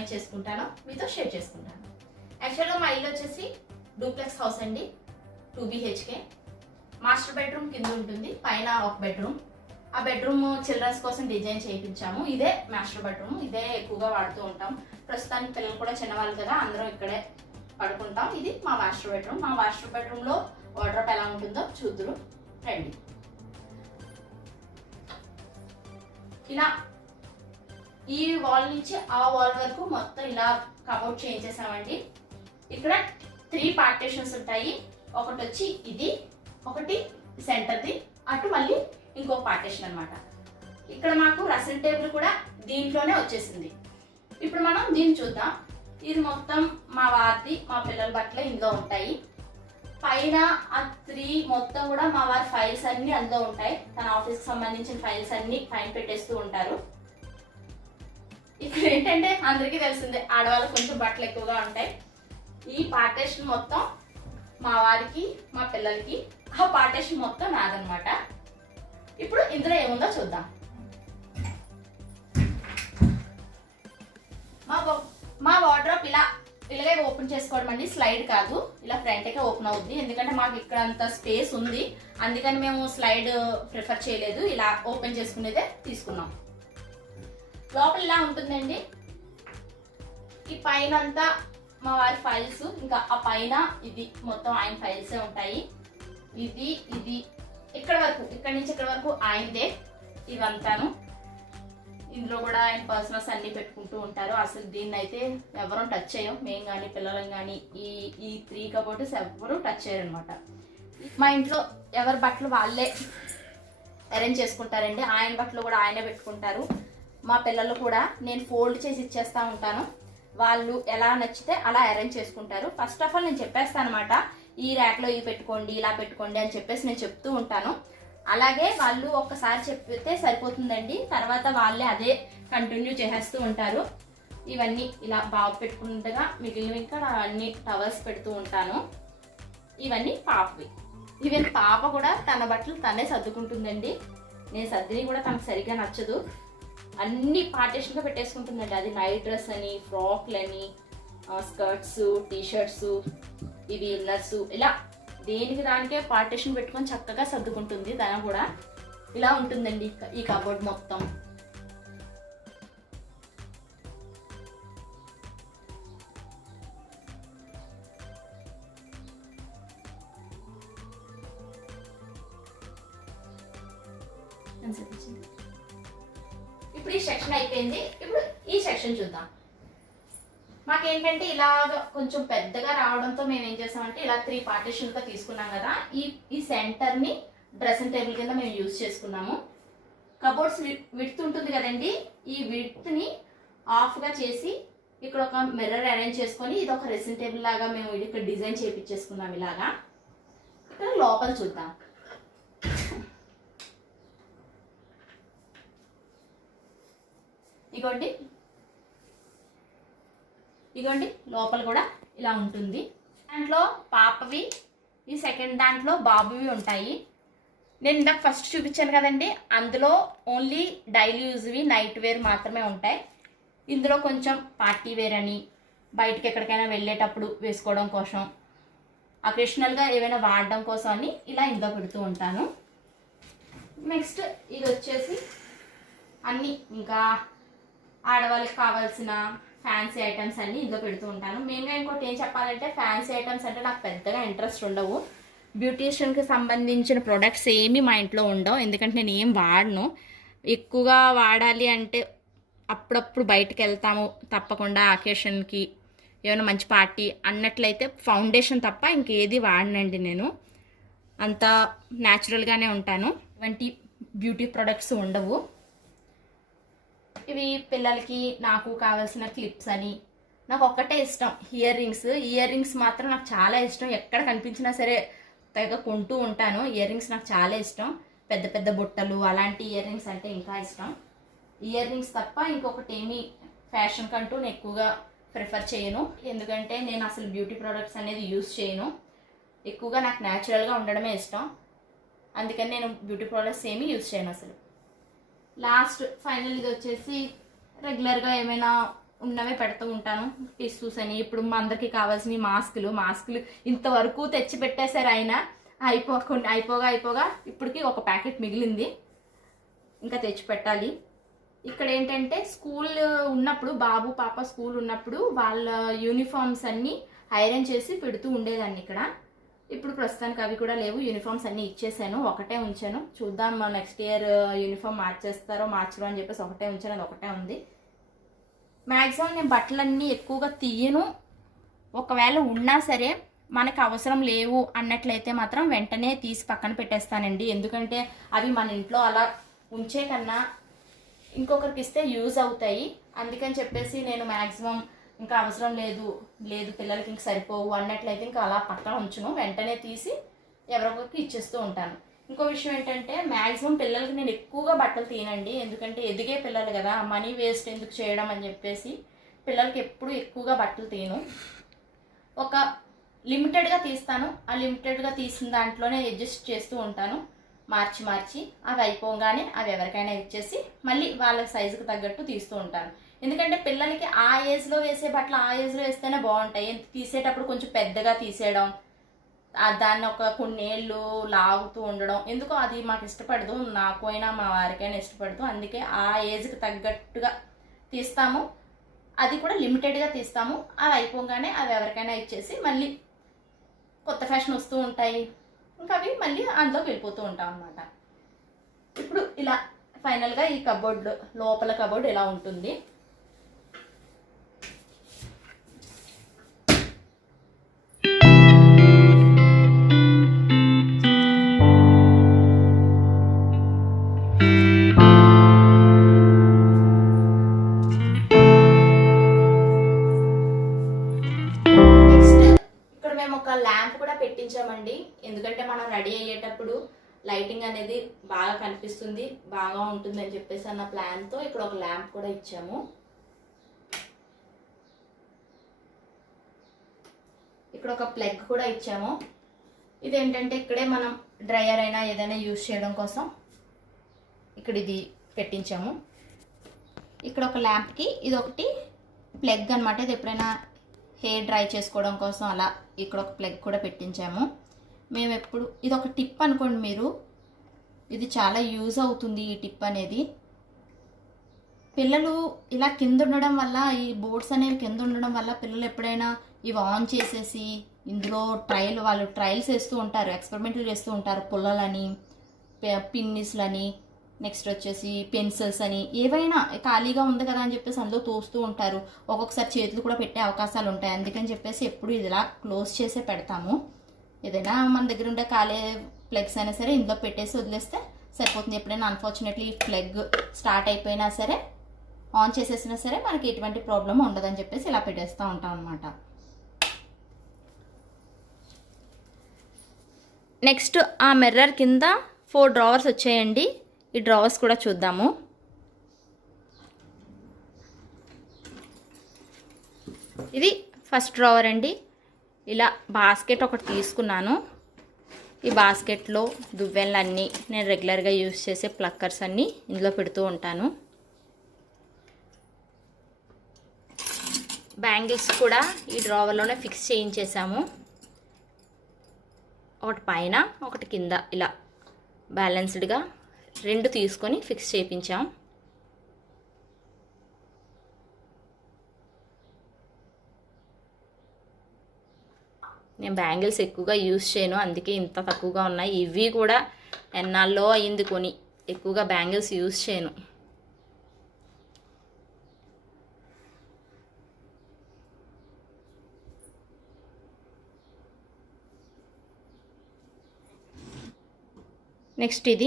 Organise చేసుకుంటానో మీతో share చేసుకుంటాను. యాక్చువల్గా మా ఇల్లు వచ్చేసి డూప్లెక్స్ హౌస్ అండి, 2 BHK. మాస్టర్ బెడ్రూమ్ కింద ఉంటుంది, పైన ఒక బెడ్రూమ్. ఆ బెడ్రూమ్ చిల్డ్రన్స్ కోసం డిజైన్ చేయించాము. ఇదే మాస్టర్ బెడ్రూమ్, ఇదే ఎక్కువగా వాడుతూ ఉంటాం. ప్రస్తుతానికి పిల్లలు కూడా చిన్నవాళ్ళు కదా, అందరం ఇక్కడే పడుకుంటాం. ఇది మా మాస్టర్ బెడ్రూమ్. మా మాస్టర్ బెడ్రూమ్లో వార్డ్రోబ్ ఎలా ఉంటుందో చూద్దురు రండి. ఇలా ఈ వాల్ నుంచి ఆ వాల్ వరకు మొత్తం ఇలా కబోర్డ్ చేయించేసామండి. ఇక్కడ 3 పార్టీషన్స్ ఉంటాయి. ఒకటి వచ్చి ఇది, ఒకటి సెంటర్ది, అటు మళ్ళీ ఇంకో పార్టీషన్ అనమాట. ఇక్కడ మాకు డ్రెస్సింగ్ టేబుల్ కూడా దీంట్లోనే వచ్చేసింది. ఇప్పుడు మనం దీన్ని చూద్దాం. ఇది మొత్తం మా వారి మా పిల్లల బట్టలు ఇందులో ఉంటాయి. పైన ఆ 3 మొత్తం కూడా మా వారి ఫైల్స్ అన్ని అందులో ఉంటాయి. తన ఆఫీస్కి సంబంధించిన ఫైల్స్ అన్ని పైన పెట్టేస్తూ ఉంటారు. ఇక్కడ ఏంటంటే అందరికీ తెలిసిందే, ఆడవాళ్ళకి కొంచెం బట్టలు ఎక్కువగా ఉంటాయి. ఈ పార్టీషన్ మొత్తం మా వారికి మా పిల్లలకి, ఆ పార్టీషన్ మొత్తం నాదనమాట. ఇప్పుడు ఇందులో ఏముందో చూద్దాం. మా వార్డ్రోబ్ ఇలాగే ఓపెన్ చేసుకోవడం అండి, స్లైడ్ కాదు, ఇలా ఫ్రంట్కే ఓపెన్ అవుద్ది. ఎందుకంటే మాకు ఇక్కడ అంత స్పేస్ ఉంది, అందుకని మేము స్లైడ్ ప్రిఫర్ చేయలేదు, ఇలా ఓపెన్ చేసుకునేదే తీసుకున్నాం. లోపల ఇలా ఉంటుందండి. ఈ పైన అంతా మా వారి ఫైల్స్, ఇంకా ఆ పైన ఇది మొత్తం ఆయన ఫైల్సే ఉంటాయి. ఇది ఇక్కడ వరకు, ఇక్కడ నుంచి ఇక్కడ వరకు ఆయనదే ఇవంతాను. ఇందులో కూడా ఆయన పర్సనల్స్ అన్ని పెట్టుకుంటూ ఉంటారు. అసలు దీన్ని అయితే ఎవరూ టచ్ చేయం, మేము కానీ పిల్లలం కానీ. ఈ 3 కబోర్డ్స్ ఎవరు టచ్ చేయరు అనమాట. మా ఇంట్లో ఎవరి బట్టలు వాళ్ళే అరేంజ్ చేసుకుంటారండి. ఆయన బట్టలు కూడా ఆయనే పెట్టుకుంటారు. మా పిల్లలు కూడా నేను ఫోల్డ్ చేసి ఇచ్చేస్తూ ఉంటాను, వాళ్ళు ఎలా నచ్చితే అలా అరేంజ్ చేసుకుంటారు. ఫస్ట్ ఆఫ్ ఆల్ నేను చెప్పేస్తాను అనమాట, ఈ ర్యాక్లో ఇవి పెట్టుకోండి, ఇలా పెట్టుకోండి అని చెప్పేసి నేను చెప్తూ ఉంటాను. అలాగే వాళ్ళు ఒక్కసారి చెప్పితే సరిపోతుందండి, తర్వాత వాళ్ళే అదే కంటిన్యూ చేసేస్తూ ఉంటారు. ఇవన్నీ ఇలా బాగా పెట్టుకుంటగా మిగిలినవి ఇంకా అన్ని టవర్స్ పెడుతూ ఉంటాను. ఇవన్నీ పాపవి. ఈవెన్ పాప కూడా తన బట్టలు తనే సర్దుకుంటుందండి. నేను సర్దిని కూడా తనకు సరిగ్గా నచ్చదు, అన్ని పార్టీషన్గా పెట్టేసుకుంటుందండి. అది నైట్ డ్రెస్ అని, ఫ్రాక్లని, స్కర్ట్స్, టీషర్ట్స్, ఇవి ఇన్నర్స్, ఇలా దేనికి దానికే పార్టీషన్ పెట్టుకొని చక్కగా సర్దుకుంటుంది. తన కూడా ఇలా ఉంటుందండి ఈ కబోర్డ్ మొత్తం. ఇప్పుడు ఈ సెక్షన్ అయిపోయింది. ఇప్పుడు ఈ సెక్షన్ చూద్దాం. మాకేంటంటే ఇలాగ కొంచెం పెద్దగా రావడంతో మేము ఏం చేసామంటే ఇలా 3 పార్టీషన్గా తీసుకున్నాం కదా, ఈ సెంటర్ని డ్రెస్సింగ్ టేబుల్ కింద మేము యూజ్ చేసుకున్నాము. కబోర్డ్స్ విడ్త్ ఉంటుంది కదండి, ఈ విడ్త్ని ఆఫ్గా చేసి ఇక్కడ ఒక మిర్రర్ అరేంజ్ చేసుకొని ఇది ఒక డ్రెస్సింగ్ టేబుల్ లాగా మేము ఇక్కడ డిజైన్ చేయించేసుకున్నాం. ఇలాగా ఇక్కడ లోపల చూద్దాం. ఇగోండి లోపల కూడా ఇలా ఉంటుంది. దాంట్లో పాపవి, ఈ సెకండ్ దాంట్లో బాబువి ఉంటాయి. నేను ఇందాక ఫస్ట్ చూపించాను కదండి, అందులో ఓన్లీ డైలీ యూజ్వి నైట్ వేర్ మాత్రమే ఉంటాయి. ఇందులో కొంచెం పార్టీ వేర్ అని, బయటకి ఎక్కడికైనా వెళ్ళేటప్పుడు వేసుకోవడం కోసం, అకేషనల్గా ఏమైనా వాడడం కోసం అని ఇలా ఇందులో పెడుతూ ఉంటాను. నెక్స్ట్ ఇది వచ్చేసి అన్నీ ఇంకా ఆడవాళ్ళకి కావాల్సిన ఫ్యాన్సీ ఐటమ్స్ అన్ని ఇందులో పెడుతూ ఉంటాను. మెయిన్గా ఇంకోటి ఏం చెప్పాలంటే, ఫ్యాన్సీ ఐటమ్స్ అంటే నాకు పెద్దగా ఇంట్రెస్ట్ ఉండవు. బ్యూటీషియన్కి సంబంధించిన ప్రొడక్ట్స్ ఏమీ మా ఇంట్లో ఉండవు, ఎందుకంటే నేను ఏం వాడను. ఎక్కువగా వాడాలి అంటే అప్పుడప్పుడు బయటకు వెళ్తాము తప్పకుండా అకేషన్కి, ఏమైనా మంచి పార్టీ అన్నట్లయితే ఫౌండేషన్ తప్ప ఇంకేది వాడనండి. నేను అంత న్యాచురల్గానే ఉంటాను, ఇటువంటి బ్యూటీ ప్రొడక్ట్స్ ఉండవు. ఇవి పిల్లలకి నాకు కావాల్సిన క్లిప్స్ అని, నాకు ఒక్కటే ఇష్టం ఇయర్ రింగ్స్ మాత్రం నాకు చాలా ఇష్టం. ఎక్కడ కనిపించినా సరే తెగ కొంటూ ఉంటాను. ఇయర్ రింగ్స్ నాకు చాలా ఇష్టం. పెద్ద పెద్ద బుట్టలు అలాంటి ఇయర్ రింగ్స్ అంటే ఇంకా ఇష్టం. ఇయర్ రింగ్స్ తప్ప ఇంకొకటి ఏమీ ఫ్యాషన్ కంటూ నేను ఎక్కువగా ప్రిఫర్ చేయను, ఎందుకంటే నేను అసలు బ్యూటీ ప్రొడక్ట్స్ అనేది యూజ్ చేయను. ఎక్కువగా నాకు న్యాచురల్గా ఉండడమే ఇష్టం, అందుకని నేను బ్యూటీ ప్రొడక్ట్స్ ఏమీ యూజ్ చేయను అసలు. లాస్ట్ ఫైనల్ ఇది వచ్చేసి రెగ్యులర్గా ఏమైనా ఉన్నవే పెడుతూ ఉంటాను. టిష్యూస్ అని, ఇప్పుడు మా అందరికి కావాల్సిన మాస్కులు ఇంతవరకు తెచ్చి పెట్టేశారు. అయినా అయిపోగా ఇప్పటికి ఒక ప్యాకెట్ మిగిలింది, ఇంకా తెచ్చి పెట్టాలి. ఇక్కడ ఏంటంటే స్కూల్ ఉన్నప్పుడు, బాబు పాప స్కూల్ ఉన్నప్పుడు వాళ్ళ యూనిఫామ్స్ అన్నీ ఐరన్ చేసి పెడుతూ ఉండేదాన్ని ఇక్కడ. ఇప్పుడు ప్రస్తుతానికి అవి కూడా లేవు, యూనిఫామ్స్ అన్నీ ఇచ్చేసాను, ఒకటే ఉంచాను. చూద్దాం నెక్స్ట్ ఇయర్ యూనిఫామ్ మార్చరు అని చెప్పేసి ఒకటే ఉంచాను, అది ఒకటే ఉంది. మ్యాక్సిమం నేను బట్టలన్నీ ఎక్కువగా తీయను. ఒకవేళ ఉన్నా సరే మనకు అవసరం లేవు అన్నట్లయితే మాత్రం వెంటనే తీసి పక్కన పెట్టేస్తానండి. ఎందుకంటే అవి మన ఇంట్లో అలా ఉంచే కన్నా ఇంకొకరికి ఇస్తే యూజ్ అవుతాయి. అందుకని చెప్పేసి నేను మ్యాక్సిమం ఇంకా అవసరం లేదు పిల్లలకి ఇంక సరిపోవు అన్నట్లయితే ఇంకా అలా పక్కన ఉంచును, వెంటనే తీసి ఎవరొకరికి ఇచ్చేస్తూ ఉంటాను. ఇంకో విషయం ఏంటంటే మ్యాక్సిమం పిల్లలకి నేను ఎక్కువగా బట్టలు తీయనండి. ఎందుకంటే ఎదిగే పిల్లలు కదా, మనీ వేస్ట్ ఎందుకు చేయడం అని చెప్పేసి పిల్లలకి ఎప్పుడు ఎక్కువగా బట్టలు తీయను. ఒక లిమిటెడ్గా తీస్తాను. ఆ లిమిటెడ్గా తీసిన దాంట్లోనే అడ్జస్ట్ చేస్తూ ఉంటాను. మార్చి అవి అయిపోగానే అవి ఎవరికైనా ఇచ్చేసి మళ్ళీ వాళ్ళ సైజుకి తగ్గట్టు తీస్తూ ఉంటాను. ఎందుకంటే పిల్లలకి ఆ ఏజ్లో వేసే బట్టలు ఆ ఏజ్లో వేస్తేనే బాగుంటాయి. తీసేటప్పుడు కొంచెం పెద్దగా తీసేయడం, దాన్ని ఒక కొన్నేళ్ళు లాగుతూ ఉండడం ఎందుకో అది మాకు ఇష్టపడదు. నాకు అయినా మా వారికైనా ఇష్టపడదు. అందుకే ఆ ఏజ్కి తగ్గట్టుగా తీస్తాము, అది కూడా లిమిటెడ్గా తీస్తాము. అవి అయిపోగానే అవి ఎవరికైనా ఇచ్చేసి మళ్ళీ కొత్త ఫ్యాషన్ వస్తూ ఉంటాయి, ఇంకా అవి మళ్ళీ అందులోకి వెళ్ళిపోతూ ఉంటాం అన్నమాట. ఇప్పుడు ఇలా ఫైనల్గా ఈ కబోర్డ్, లోపల కబోర్డ్ ఇలా ఉంటుంది. పెట్టించామండి, ఎందుకంటే మనం రెడీ అయ్యేటప్పుడు లైటింగ్ అనేది బాగా కనిపిస్తుంది, బాగా ఉంటుంది అని చెప్పేసి అన్న ప్లాన్తో ఇక్కడ ఒక ల్యాంప్ కూడా ఇచ్చాము. ఇక్కడ ఒక ప్లగ్ కూడా ఇచ్చాము. ఇదేంటంటే ఇక్కడే మనం డ్రైయర్ అయినా ఏదైనా యూజ్ చేయడం కోసం ఇక్కడ ఇది పెట్టించాము. ఇక్కడ ఒక ల్యాంప్కి ఇది ఒకటి ప్లగ్ అనమాట. ఇది ఎప్పుడైనా హెయిర్ డ్రై చేసుకోవడం కోసం అలా ఇక్కడ ఒక ప్లగ్ కూడా పెట్టించాము. మేము ఎప్పుడు ఇది ఒక టిప్ అనుకోండి మీరు, ఇది చాలా యూజ్ అవుతుంది ఈ టిప్ అనేది. పిల్లలు ఇలా కింద ఉండడం వల్ల, ఈ బోర్డ్స్ అనేవి కింద ఉండడం వల్ల పిల్లలు ఎప్పుడైనా ఇవి ఆన్ చేసేసి ఇందులో వాళ్ళు ట్రయల్స్ వేస్తూ ఉంటారు, ఎక్స్పెరిమెంట్లు చేస్తూ ఉంటారు. పుల్లలని, పిన్నిస్లని, నెక్స్ట్ వచ్చేసి పెన్సిల్స్ అని, ఏవైనా ఖాళీగా ఉంది కదా అని చెప్పేసి అందులో తోస్తూ ఉంటారు. ఒక్కొక్కసారి చేతులు కూడా పెట్టే అవకాశాలు ఉంటాయి. అందుకని చెప్పేసి ఎప్పుడు ఇది ఇలా క్లోజ్ చేసే పెడతాము. ఏదైనా మన దగ్గర ఉండే ఖాళీ ప్లగ్స్ అయినా సరే ఇందులో పెట్టేసి వదిలేస్తే సరిపోతుంది. ఎప్పుడైనా అన్ఫార్చునేట్లీ ఈ ప్లగ్ స్టార్ట్ అయిపోయినా సరే, ఆన్ చేసేసినా సరే మనకి ఎటువంటి ప్రాబ్లం ఉండదని చెప్పేసి ఇలా పెట్టేస్తూ ఉంటాం అనమాట. నెక్స్ట్ ఆ మిర్రర్ కింద 4 డ్రావర్స్ వచ్చాయండి. ఈ డ్రావర్స్ కూడా చూద్దాము. ఇది ఫస్ట్ డ్రావర్ అండి. ఇలా బాస్కెట్ ఒకటి తీసుకున్నాను. ఈ బాస్కెట్లో దువ్వెనలన్నీ, నేను రెగ్యులర్గా యూజ్ చేసే ప్లక్కర్స్ అన్నీ ఇందులో పెడుతూ ఉంటాను. బ్యాంగిల్స్ కూడా ఈ డ్రావర్లోనే ఫిక్స్ చేయించేసాము. ఒకటి పైన ఒకటి కింద ఇలా బ్యాలెన్స్డ్గా 2 తీసుకొని ఫిక్స్ చేయించాం. నేను బ్యాంగిల్స్ ఎక్కువగా యూజ్ చేయను, అందుకే ఇంత తక్కువగా ఉన్నాయి. ఇవి కూడా ఎన్నాళ్ళో అయింది కొని, ఎక్కువగా బ్యాంగిల్స్ యూజ్ చేయను. నెక్స్ట్ ఇది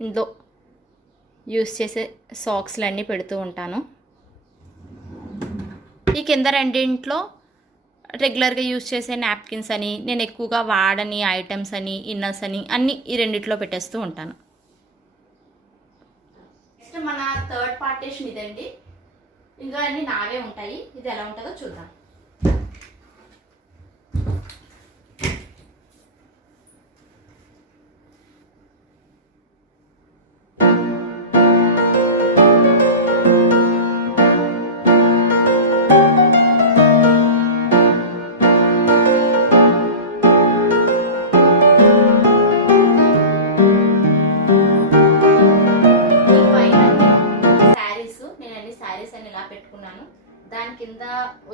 ఇందులో యూస్ చేసే సాక్స్లన్నీ పెడుతూ ఉంటాను. ఈ కింద రెండింట్లో రెగ్యులర్గా యూజ్ చేసే నాప్కిన్స్ అని, నేను ఎక్కువగా వాడని ఐటమ్స్ అని, ఇన్నర్స్ అని అన్నీ ఈ రెండిట్లో పెట్టేస్తూ ఉంటాను. నెక్స్ట్ మన థర్డ్ పార్టీషన్ ఇదండి. ఇందులో అన్నీ నావే ఉంటాయి. ఇది ఎలా ఉంటుందో చూద్దాం.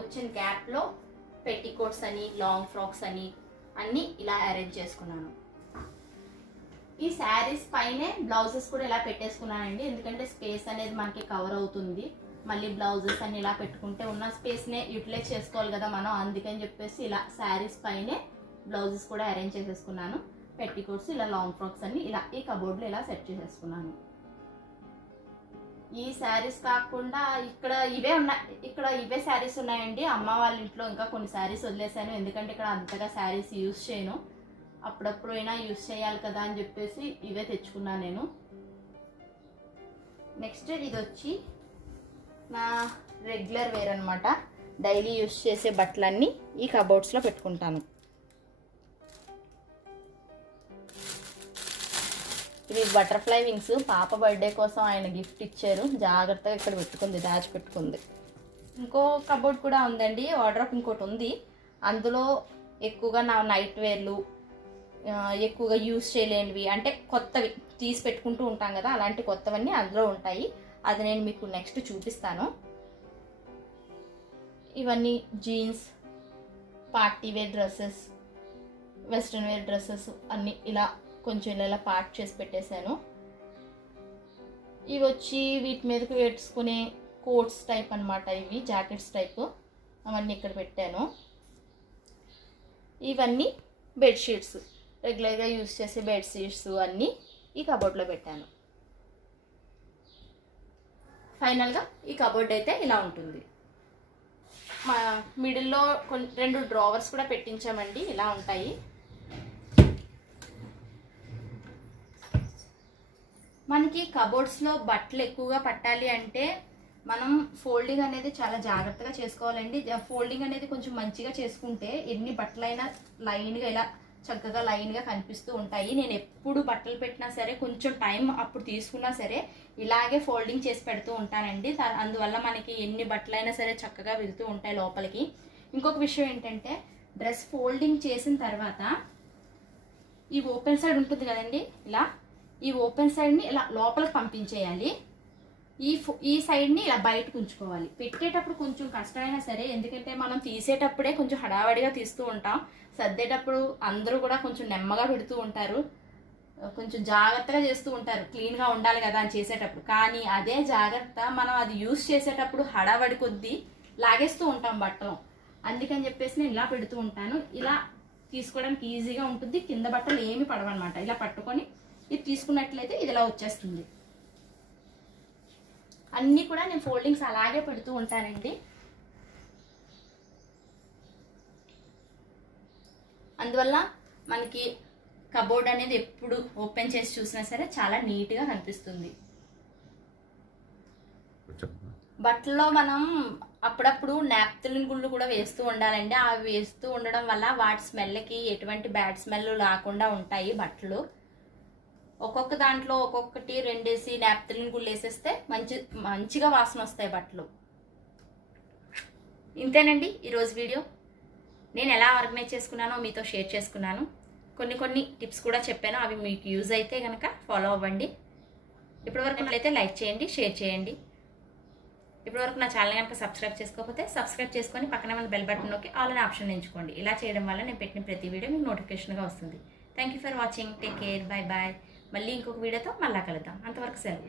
వచ్చిన గ్యాప్లో పెట్టికోట్స్ అని లాంగ్ ఫ్రాక్స్ అని అన్నీ ఇలా అరేంజ్ చేసుకున్నాను. ఈ శారీస్ పైనే బ్లౌజెస్ కూడా ఇలా పెట్టేసుకున్నానండి, ఎందుకంటే స్పేస్ అనేది మనకి కవర్ అవుతుంది. మళ్ళీ బ్లౌజెస్ అని ఇలా పెట్టుకుంటే ఉన్న స్పేస్నే యూటిలైజ్ చేసుకోవాలి కదా మనం, అందుకని చెప్పేసి ఇలా శారీస్ పైనే బ్లౌజెస్ కూడా అరేంజ్ చేసేసుకున్నాను. పెట్టికోట్స్ ఇలా లాంగ్ ఫ్రాక్స్ అన్ని ఇలా ఈ కబోర్డ్లో ఇలా సెట్ చేసేసుకున్నాను. ఈ శారీస్ కాకుండా ఇక్కడ ఇవే శారీస్ ఉన్నాయండి. అమ్మ వాళ్ళ ఇంట్లో ఇంకా కొన్ని శారీస్ వదిలేసాను, ఎందుకంటే ఇక్కడ అంతగా శారీస్ యూజ్ చేయను, అప్పుడప్పుడు అయినా యూజ్ చేయాలి కదా అని చెప్పేసి ఇవే తెచ్చుకున్నాను నేను. నెక్స్ట్ ఇది వచ్చి నా రెగ్యులర్ వేర్ అనమాట. డైలీ యూజ్ చేసే బట్టలన్నీ ఈ కబోర్డ్స్లో పెట్టుకుంటాను. ఇవి బటర్ఫ్లై వింగ్స్, పాప బర్త్డే కోసం ఆయన గిఫ్ట్ ఇచ్చారు, జాగ్రత్తగా ఇక్కడ పెట్టుకుంది, దాచిపెట్టుకుంది. ఇంకో కబోర్డ్ కూడా ఉందండి, వార్డ్రోబ్ ఇంకోటి ఉంది. అందులో ఎక్కువగా నా నైట్ వేర్లు, ఎక్కువగా యూజ్ చేయలేనివి అంటే కొత్తవి తీసి పెట్టుకుంటూ ఉంటాం కదా, అలాంటి కొత్తవన్నీ అందులో ఉంటాయి. అది నేను మీకు నెక్స్ట్ చూపిస్తాను. ఇవన్నీ jeans, party wear dresses, western wear dresses అన్నీ ఇలా కొంచెం ఇలా పార్ట్ చేసి పెట్టేశాను. ఇవి వచ్చి వీటి మీదకి వేసుకునే కోట్స్ టైప్ అనమాట, ఇవి జాకెట్స్ టైప్, అవన్నీ ఇక్కడ పెట్టాను. ఇవన్నీ బెడ్షీట్స్, రెగ్యులర్గా యూజ్ చేసే బెడ్షీట్స్ అన్నీ ఈ కబోర్డ్లో పెట్టాను. ఫైనల్గా ఈ కబోర్డ్ అయితే ఇలా ఉంటుంది. మా మిడిల్లో రెండు డ్రావర్స్ కూడా పెట్టించామండి, ఇలా ఉంటాయి. మనకి కబోర్డ్స్లో బట్టలు ఎక్కువగా పట్టాలి అంటే మనం ఫోల్డింగ్ అనేది చాలా జాగ్రత్తగా చేసుకోవాలండి. ఫోల్డింగ్ అనేది కొంచెం మంచిగా చేసుకుంటే ఎన్ని బట్టలైనా లైన్గా ఇలా చక్కగా లైన్గా కనిపిస్తూ ఉంటాయి. నేను ఎప్పుడు బట్టలు పెట్టినా సరే కొంచెం టైం అప్పుడు తీసుకున్నా సరే ఇలాగే ఫోల్డింగ్ చేసి పెడుతూ ఉంటానండి. అందువల్ల మనకి ఎన్ని బట్టలైనా సరే చక్కగా వెళ్తూ ఉంటాయి లోపలికి. ఇంకొక విషయం ఏంటంటే డ్రెస్ ఫోల్డింగ్ చేసిన తర్వాత ఈ ఓపెన్ సైడ్ ఉంటుంది కదండి, ఇలా ఈ ఓపెన్ సైడ్ని ఇలా లోపలికి పంపించేయాలి, ఈ సైడ్ని ఇలా బయటకు ఉంచుకోవాలి. పెట్టేటప్పుడు కొంచెం కష్టమైనా సరే, ఎందుకంటే మనం తీసేటప్పుడే కొంచెం హడావడిగా తీస్తూ ఉంటాం, సర్దేటప్పుడు అందరూ కూడా కొంచెం నెమ్మగా పెడుతూ ఉంటారు, కొంచెం జాగ్రత్తగా చేస్తూ ఉంటారు, క్లీన్గా ఉండాలి కదా అని చేసేటప్పుడు. కానీ అదే జాగ్రత్త మనం అది యూజ్ చేసేటప్పుడు హడావడి కొద్దీ లాగేస్తూ ఉంటాం బట్టలు. అందుకని చెప్పేసి నేను ఇలా పెడుతూ ఉంటాను. ఇలా తీసుకోవడానికి ఈజీగా ఉంటుంది, కింద బట్టలు ఏమి పడవన్నమాట. ఇలా పట్టుకొని ఇది తీసుకున్నట్లయితే ఇది ఇలా వచ్చేస్తుంది. అన్నీ కూడా నేను ఫోల్డింగ్స్ అలాగే పెడుతూ ఉంటానండి. అందువల్ల మనకి కబోర్డ్ అనేది ఎప్పుడు ఓపెన్ చేసి చూసినా సరే చాలా నీట్గా కనిపిస్తుంది. బట్టల్లో మనం అప్పుడప్పుడు నాప్కిన్ గుళ్ళు కూడా వేస్తూ ఉండాలండి. అవి వేస్తూ ఉండడం వల్ల వాటి స్మెల్కి ఎటువంటి బ్యాడ్ స్మెల్ రాకుండా ఉంటాయి బట్టలు. ఒక్కొక్క దాంట్లో ఒక్కొక్కటి రెండేసి నాప్కిన్ గుళ్ళు వేసేస్తే మంచిగా వాసన వస్తాయి బట్టలు. ఇంతేనండి ఈరోజు వీడియో. నేను ఎలా ఆర్గనైజ్ చేసుకున్నానో మీతో షేర్ చేసుకున్నాను. కొన్ని టిప్స్ కూడా చెప్పాను, అవి మీకు యూజ్ అయితే కనుక ఫాలో అవ్వండి. ఇప్పటివరకు అయితే లైక్ చేయండి, షేర్ చేయండి. ఇప్పటివరకు నా ఛానల్ కనుక సబ్స్క్రైబ్ చేసుకోకపోతే సబ్స్క్రైబ్ చేసుకొని పక్కనే ఉన్న బెల్ బటన్ నొక్కి ఆల్ అనే ఆప్షన్ ఎంచుకోండి. ఇలా చేయడం వల్ల నేను పెట్టిన ప్రతి వీడియో మీకు నోటిఫికేషన్గా వస్తుంది. Thank you for watching. Take care. Bye bye. మళ్ళీ ఇంకొక వీడియోతో మళ్ళా కలుద్దాం. అంతవరకు సెలవు.